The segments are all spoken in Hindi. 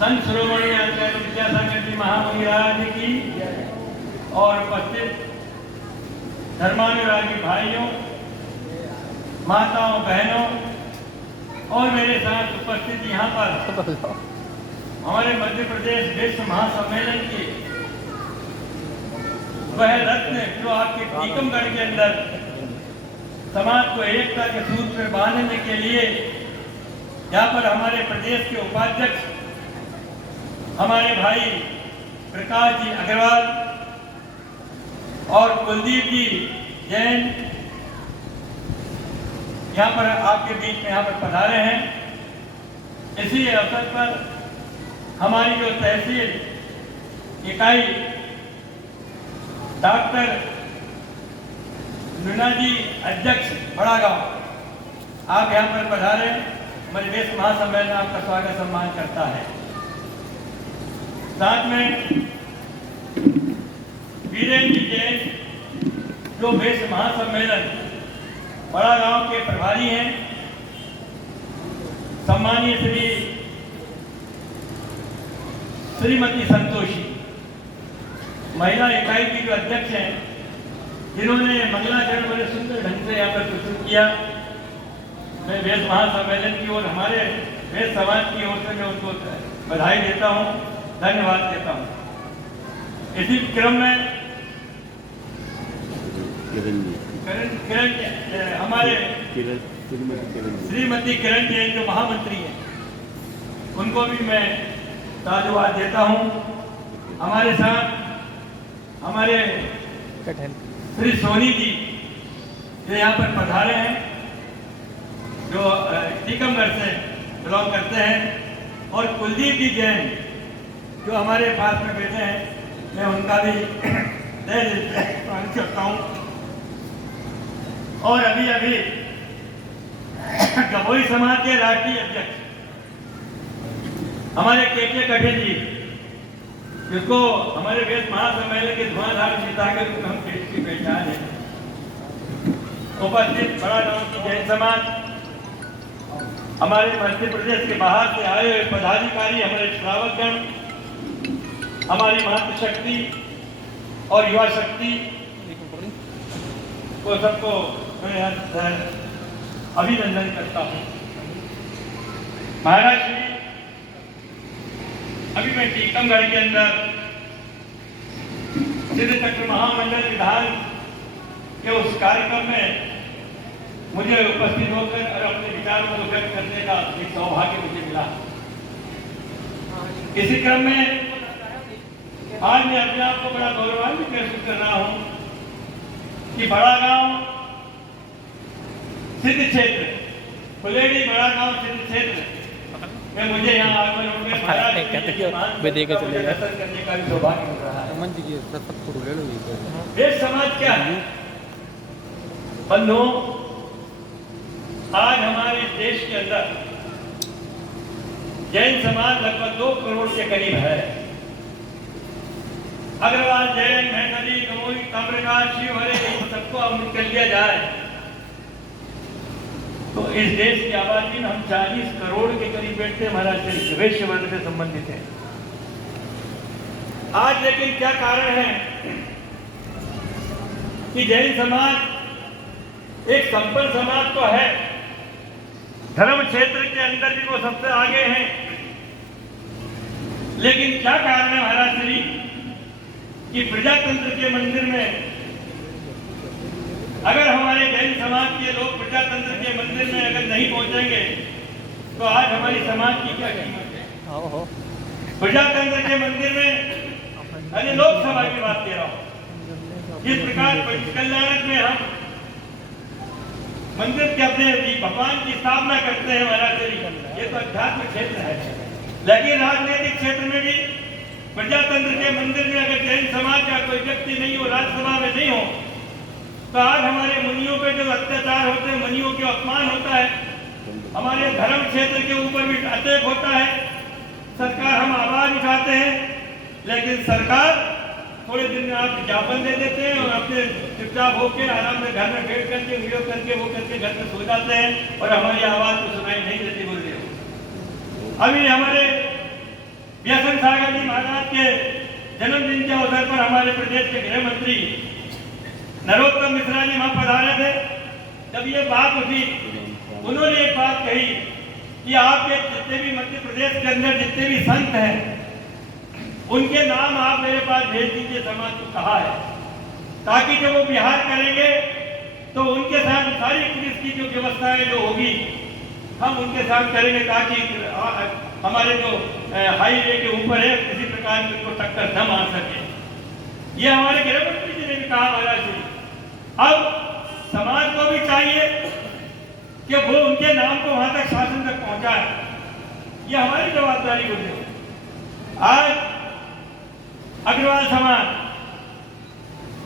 संत शिरोमणि आचार्य विद्यासागर जी महामुनिराज की और उपस्थित धर्मानुरागी भाइयों, माताओं, बहनों और मेरे साथ उपस्थित यहाँ पर हमारे मध्य प्रदेश विश्व महासम्मेलन की वह रत्न जो आपके टीकमगढ़ के अंदर समाज को एकता के सूत्र में बांधने के लिए यहाँ पर हमारे प्रदेश के उपाध्यक्ष हमारे भाई प्रकाश जी अग्रवाल और कुलदीप जी जैन यहाँ पर आपके बीच में यहाँ पर पधारे हैं। इसी अवसर पर हमारी जो तहसील इकाई डॉक्टर मीना जी अध्यक्ष बड़ा गांव, आप यहाँ पर पधारे, हमारे देश महासम्मेलन आपका स्वागत सम्मान करता है। साथ में वीरेंद्र जी जैन जो विश्व महासम्मेलन बड़ा गांव के प्रभारी हैं, सम्मानीय श्रीमती संतोषी महिला इकाई की जो अध्यक्ष हैं, जिन्होंने मंगलाचरण बड़े सुंदर ढंग से यहाँ पर प्रस्तुत किया। मैं वेद महासम्मेलन की ओर, हमारे वेद समाज की ओर से मैं उनको बधाई देता हूँ, धन्यवाद देता हूँ। इसी क्रम में हमारे श्रीमती किरण जैन जो महामंत्री हैं, उनको भी मैं साधुवाद देता हूँ। हमारे साथ हमारे श्री सोनी जी जो यहाँ पर पधारे हैं, जो टीकमगढ़ से बिलोंग करते हैं, और कुलदीप जी जैन जो हमारे पास में बैठे हैं, मैं उनका भी स्वागत करता हूँ। और अभी अभी गवोई समाज के राष्ट्रीय अध्यक्ष हमारे के कठे जी, जिसको हमारे वेद महासम्मेलन के धुआंधार नेता के रूप में हम देश की पहचान है, उपस्थित बड़ा गांव की जैन समाज, हमारे मध्य प्रदेश के बाहर से आए हुए पदाधिकारी, हमारे श्रावकगण, हमारी मातृशक्ति और युवा शक्ति को सबको मैं अभिनंदन करता हूँ। महाराज श्री, अभी मैं टीकमगढ़ के अंदर सिद्ध चक्र महामंडल विधान के उस कार्यक्रम में मुझे उपस्थित होकर और अपने विचारों को व्यक्त करने का एक सौभाग्य मुझे मिला। इसी क्रम में आज मैं अपने आप को बड़ा गौरवान्वित महसूस कर रहा हूँ कि बड़ा गांव सिद्ध क्षेत्र, फुलेड़ी बड़ा गांव सिद्ध क्षेत्र में मुझे यहाँ आकर दर्शन करने का भी सौभाग्य मिल रहा है। देश समाज क्या है बंधुओं, आज हमारे देश के अंदर जैन समाज लगभग 2 करोड़ के करीब है। अग्रवाल, जैन, मैथिली, गवोई, ताम्रकांत, शिवहरे, इन सबको हम कर लिया जाए तो इस देश की आबादी में हम 40 करोड़ के करीब बैठते हैं। हमारा वैश्य वर्ग से संबंधित है। आज लेकिन क्या कारण है कि जैन समाज एक संपन्न समाज तो है, धर्म क्षेत्र के अंदर भी वो सबसे आगे हैं, लेकिन क्या कारण है महाराज श्री कि प्रजातंत्र के मंदिर में अगर हमारे जैन समाज के लोग प्रजातंत्र के मंदिर में अगर नहीं पहुंचेंगे तो आज हमारी समाज की क्या कीमत है। प्रजातंत्र के मंदिर में, अरे लोकसभा की बात कह रहा हूं, जिस प्रकार पंचकल्याणक में हम मंदिर के अपने भगवान की स्थापना करते हैं महाराज जी, ये तो अध्यात्म क्षेत्र है। लेकिन राजनीतिक क्षेत्र में भी प्रजातंत्र के मंदिर में अगर जैन समाज का कोई व्यक्ति नहीं हो, राज्यसभा में नहीं हो, तो आज हमारे मुनियों पे जो अत्याचार होते हैं, मुनियों के अपमान होता है, हमारे धर्म क्षेत्र के ऊपर भी अटैक होता है। सरकार, हम आवाज उठाते हैं, लेकिन सरकार थोड़े दिन में आप ज्ञापन दे देते हैं और अपने चुपचाप होकर आराम से घर में बैठ करके वीडियो करके वो करके घर में सो जाते हैं और हमारी आवाज को सुनाई नहीं देती। बोल रहे हो, अभी हमारे के जन्मदिन के अवसर पर हमारे प्रदेश के गृह मंत्री नरोत्तम मिश्रा जी वहां पधारे थे। जब ये बात उठी, उन्होंने एक बात कही कि आपके जितने भी मध्य प्रदेश के अंदर जितने भी संत हैं उनके नाम आप मेरे पास भेज दीजिए, समाज को कहा है, ताकि जब वो बिहार करेंगे तो उनके साथ सारी पुलिस की जो व्यवस्थाएं जो होगी हम उनके साथ करेंगे, ताकि हमारे जो हाईवे के ऊपर है किसी प्रकार की उनको टक्कर न मार सके। ये हमारे गृह मंत्री जी ने भी कहा महाराज जी। अब समाज को भी चाहिए कि वो उनके नाम को वहां तक शासन तक पहुंचाए, ये हमारी जवाबदारी होती है। आज अग्रवाल समाज,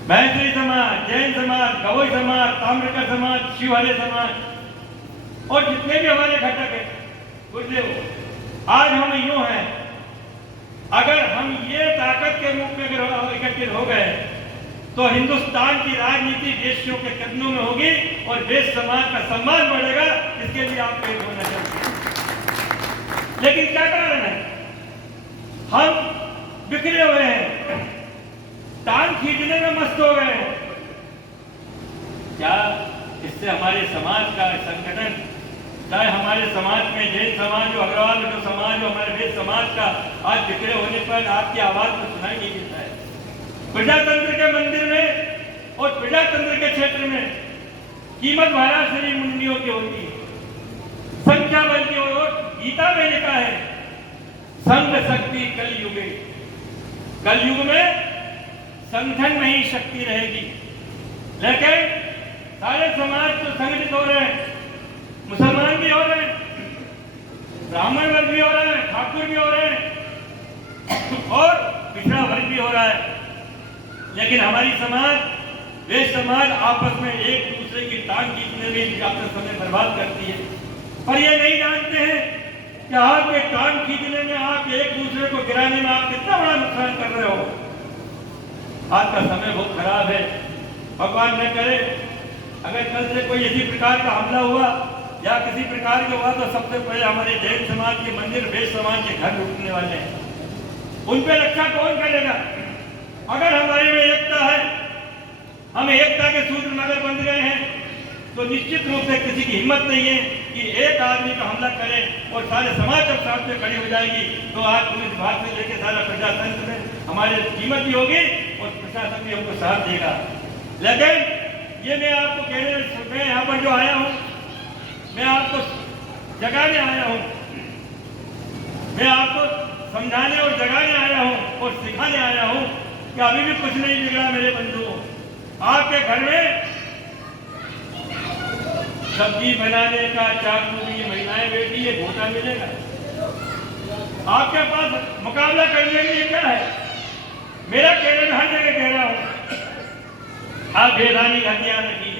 मैत्री समाज, जैन समाज, गवई समाज, ताम्रकर समाज, शिवहरे समाज और जितने भी हमारे घटक है गुरुदेव, आज हम यूं हैं। अगर हम ये ताकत के रूप में अगर एकत्रित हो गए तो हिंदुस्तान की राजनीति वेश्यों के कदमों में होगी और देश समाज का सम्मान बढ़ेगा। इसके लिए आपको एक होना चाहिए। लेकिन क्या कारण है? हम बिखरे हुए हैं, टांग खींचने में मस्त हो गए हैं। क्या इससे हमारे समाज का संगठन, चाहे हमारे समाज में जैन समाज, जो अग्रवाल जो समाज, जो हमारे वेद समाज का आज बिखरे होने पर आपकी आवाज तो सुनाई नहीं देता है। प्रजातंत्र के मंदिर में और प्रजातंत्र के क्षेत्र में कीमत महाराज श्री मुंडियों की होती है, संख्या बल की। और गीता में लिखा है संघ शक्ति कलयुगे, कलयुग में संगठन में ही शक्ति रहेगी। लेकिन सारे समाज तो संगठित हो रहे हैं, मुसलमान भी हो रहे हैं, ब्राह्मण वर्ग भी हो रहे हैं, ठाकुर भी हो रहे हैं और पिछड़ा वर्ग भी हो रहा है। लेकिन हमारी समाज, वे समाज आपस में एक दूसरे की टांग खींचने में अपना समय बर्बाद करती है। पर ये नहीं जानते हैं कि आपके टांग खींचने में, आप एक दूसरे को गिराने में आप कितना बड़ा नुकसान कर रहे हो। आज का समय बहुत खराब है। भगवान न करे अगर कल से कोई इसी प्रकार का हमला हुआ या किसी प्रकार का हुआ तो सबसे पहले हमारे जैन समाज के मंदिर, वेद समाज के घर लूटने वाले हैं। उन पे रक्षा कौन करेगा? अगर हमारे में एकता है, हम एकता के सूत्र में अगर बंध गए हैं, तो निश्चित रूप से किसी की हिम्मत नहीं है कि एक आदमी का हमला करे और सारे समाज जब साथ में खड़ी हो जाएगी तो आज पुलिस विभाग से लेकर सारा प्रजातंत्र में हमारी कीमत भी होगी और प्रशासन भी हमको साथ देगा। लेकिन ये मैं आपको कहने, मैं यहाँ पर जो आया हूँ, मैं आपको जगाने आया हूँ, मैं आपको समझाने और जगाने आया हूँ और सिखाने आया हूँ कि अभी भी कुछ नहीं बिगड़ा मेरे बंधुओं। आपके घर में सब्जी बनाने का चाकू भी महिलाएं बैठी है, घोटा मिलेगा। आपके पास मुकाबला करने के लिए क्या है? मेरा कहने में हर जगह कह रहा हूँ, आप वैधानिक हथियार रखिए,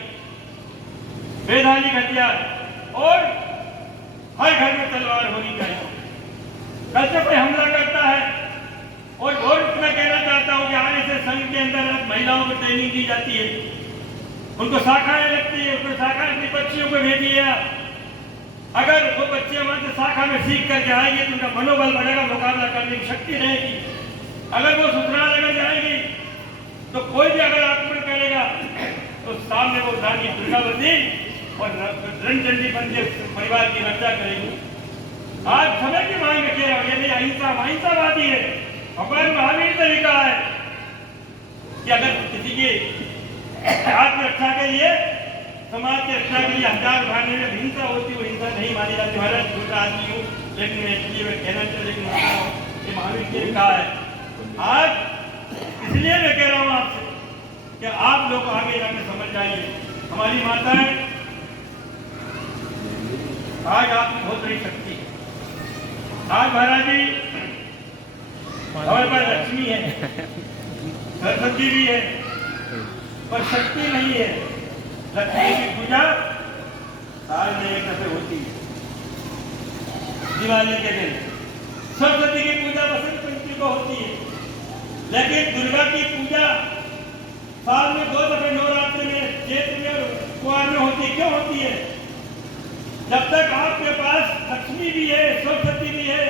वैधानिक हथियार, और हर घर में तलवार होनी चाहिए। कल से कोई हमला करता है और मैं कहना चाहता हूँ कि आगे से संघ के अंदर महिलाओं को ट्रेनिंग दी जाती है, उनको शाखाएं लगती है, उनको शाखा की बच्चियों को भेजिए। अगर वो बच्चे वहां से शाखा में सीख करके आएंगे तो उनका मनोबल बढ़ेगा, मुकाबला करने की शक्ति रहेगी। अगर वो ससुराल अगर जाएगी तो कोई भी अगर आक्रमण करेगा तो सामने वो रानी दुर्गावती और रणचंडी बन के परिवार की रक्षा करेगी। आज समय की मांग रखे, ये नहीं अहिंसावादी है। भगवान महावीर ने लिखा है कि अगर किसी की आत्मरक्षा के लिए, समाज की रक्षा के लिए हथियार उठाने में हिंसा होती, वो हिंसा नहीं मानी जाती। महाराज छोटा आदमी हूँ लेकिन मैं इसलिए मैं कहना चाहिए, लेकिन ये महावीर ने लिखा है। आज इसलिए मैं कह रहा हूँ आपसे कि आप लोग आगे जाकर समझ जाइए। हमारी माताएं आज आपकी बहुत बड़ी शक्ति है। आज महाराज जी हमारे पास लक्ष्मी है, सरस्वती भी है, पर शक्ति नहीं है। लक्ष्मी की पूजा साल में एक दफे होती है, दिवाली के दिन। सरस्वती की पूजा बसंत पंचमी को होती है, लेकिन दुर्गा की पूजा साल में 2 दफे नवरात्र में, चैत्र में और कुआर में होती है। क्यों होती है? जब तक आपके पास लक्ष्मी भी है, सरस्वती भी है,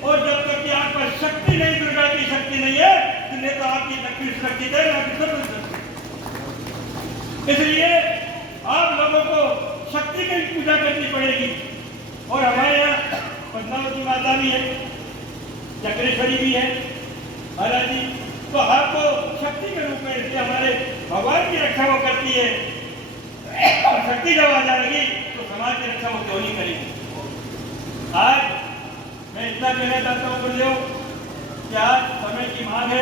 और जब तक कि आप पर शक्ति नहीं, दुर्गा की शक्ति शक्ति नहीं है, जिन्हें तो आपकी तकलीफ सुरक्षित है, आपकी सब सुरक्षित। इसलिए आप लोगों को शक्ति की पूजा करनी पड़ेगी। और हमारे यहाँ पद्मावती माता भी है, चक्रेश्वरी भी है महाराज जी, तो आपको शक्ति के रूप में हमारे भगवान की रक्षा वो करती है। और शक्ति जब आ जाएगी तो समाज की रक्षा वो क्यों नहीं करेगी। आज मैं इतना कहना चाहता हूँ गुरुदेव कि आज समय की मांग है,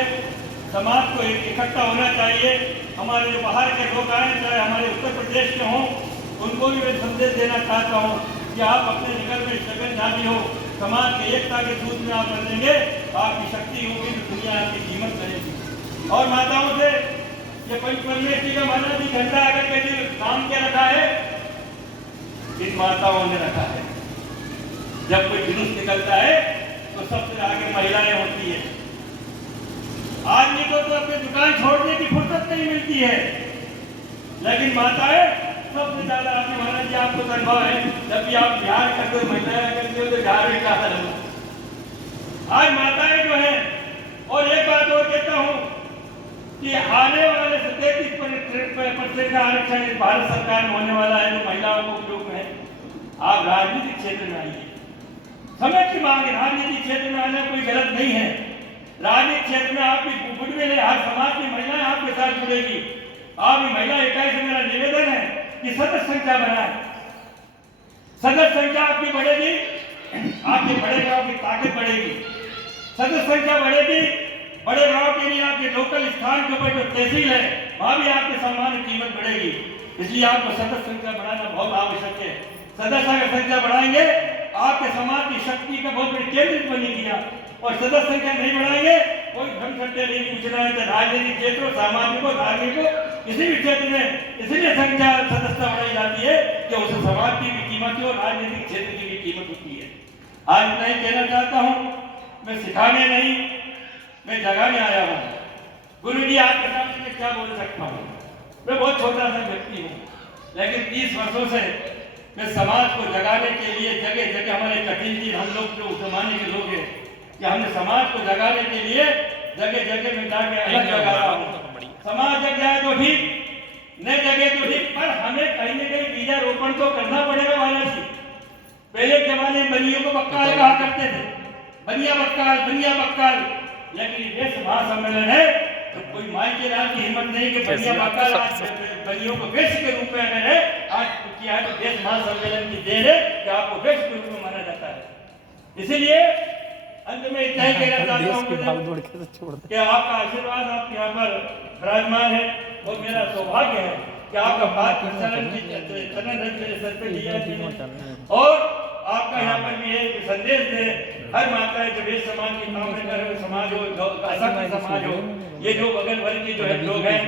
समाज को इकट्ठा होना चाहिए। हमारे जो बाहर के लोग आए, चाहे हमारे उत्तर प्रदेश के हों, उनको भी मैं संदेश देना चाहता हूँ कि आप अपने नगर में जगन्नाथी हो, समाज की एकता के दूत में आप बनेंगे, आपकी शक्ति होगी तो दुनिया आपकी कीमत करेगी। और माताओं से ये पंचपरमेश्वरी का महाराज जी झंडा अगर कहीं काम के रखा है, इन माताओं ने रखा है। जब कोई जुलूस निकलता है तो सबसे आगे महिलाएं होती है। आदमी को तो अपनी दुकान छोड़ने की फुर्सत नहीं मिलती है, लेकिन माताएं सबसे ज्यादा आपके महाराज जी आपको अनुभव है। जब भी आप बिहार करते हो, महिलाएं करते हो तो बिहार में क्या करें। आज माताएं जो है, और एक बात और कहता हूं कि आने वाले 33% का आरक्षण भारत सरकार में होने वाला है जो महिलाओं को उपयोग में है। आप राजनीतिक क्षेत्र में आइए, समय की मांग है। राजनीतिक क्षेत्र में आना कोई गलत नहीं है। राजनीतिक क्षेत्र में आपकी गुटविल है, हर समाज की महिलाएं आपके साथ जुड़ेगी। आपकी महिला इकाई से मेरा निवेदन है कि सदस्य संख्या बढ़ाएं। सदस्य संख्या आपकी बढ़ेगी, आपके बड़े गांव की ताकत बढ़ेगी। सदस्य संख्या बढ़ेगी, बड़े गांव के लिए आपके लोकल स्थान के ऊपर जो तहसील है वहां भी आपके सामान्य कीमत बढ़ेगी। इसलिए आपको सदस्य संख्या बढ़ाना बहुत आवश्यक है। सदस्य संख्या बढ़ाएंगे, आपके समाज की शक्ति का बहुत बड़ी केंद्र बनेगी। और सदस्य संख्या नहीं बढ़ाएंगे, कोई धर्म सत्य नहीं पूछना है। राजनीतिक क्षेत्रों, सामाजिक हो, धार्मिक हो, किसी भी क्षेत्र में इसलिए संख्या सदस्यता बढ़ाई जाती है कि उस समाज की भी कीमत है और राजनीतिक क्षेत्र की भी कीमत होती है। आज इतना ही कहना चाहता हूँ, मैं सिखाने नहीं, मैं जगाने आया हूँ। गुरु जी आपके सामने मैं क्या बोल सकता हूँ। मैं बहुत छोटा सा व्यक्ति हूँ, लेकिन 30 वर्षों से मैं समाज को जगाने के लिए जगह जगह हमारे कठिन जी, हम लोग जो जमाने के लोग हैं कि हमने समाज को जगाने के लिए जगह जगह में जाके अलग जगा रहा हूँ। समाज जग जाए तो ठीक, न जगह तो ठीक, पर हमें कहीं न कहीं बीजारोपण तो करना पड़ेगा महाराज जी। पहले जमाने में बनियों को बक्काल कहा करते थे, बनिया बक्काल, बनिया बक्काल। लेकिन ये महासम्मेलन है तो कोई माई के राज की हिम्मत नहीं कि बनिया बक्काल आज बनियों को वेश्य के रूप में अगर है आज किया है, तो देश महासम्मेलन की देन है कि आपको वेश्य के रूप में माना जाता है। इसीलिए अंत में इतना ही कहना चाहता हूँ कि आपका आशीर्वाद आपके यहाँ पर विराजमान है और मेरा सौभाग्य है कि आपका बात और आपका यहाँ पर भी एक संदेश दे। हर माता है जो वेद समाज की कामना कर रहे समाज हो, असंख्य समाज हो, ये जो बगल वर्ग के जो है लोग हैं,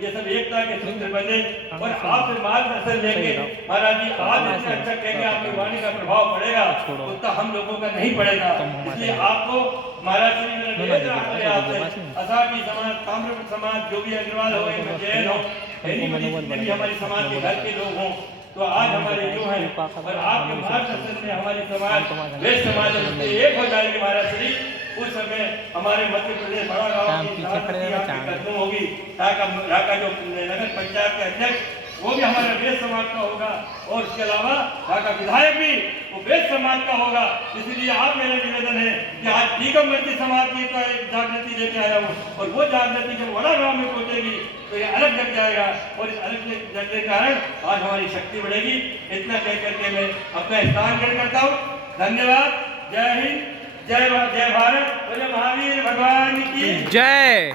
ये सब एकता के सूत्र बने और आपसे मार्गदर्शन लेंगे। महाराज जी आप इतना अच्छा कहेंगे, आपकी वाणी का प्रभाव पड़ेगा, उतना हम लोगों का नहीं पड़ेगा। इसलिए आपको महाराज जी मेरा निवेदन आपसे असाकी समाज, ताम्रपत्र समाज, जो भी अग्रवाल हो, जैन हो, भी हमारे समाज के घर के लोग हों, तो आज हमारे जो है और आपके मार्गदर्शन में हमारी समाज वेद समाज एक हो जाएगी महाराज श्री। उस समय हमारे मध्य प्रदेश बड़ा गाँव की खत्म होगी। ढाका जो नगर पंचायत के अध्यक्ष वो भी हमारे वेद समाज का होगा और उसके अलावा ढाका विधायक भी वो वेद समाज का होगा। इसलिए आप मेरा निवेदन है कि आज दिगंबरती समाज की जागृति लेके आया हूँ और वो जागृति जब बड़ा गाँव में पहुंचेगी तो ये अलग जग जाएगा और इस अलग जगने के कारण आज हमारी शक्ति बढ़ेगी। इतना कह करके मैं अपना स्थान ग्रहण करता हूँ। धन्यवाद। जय हिंद, जय भारत, जय महावीर भगवान की जय।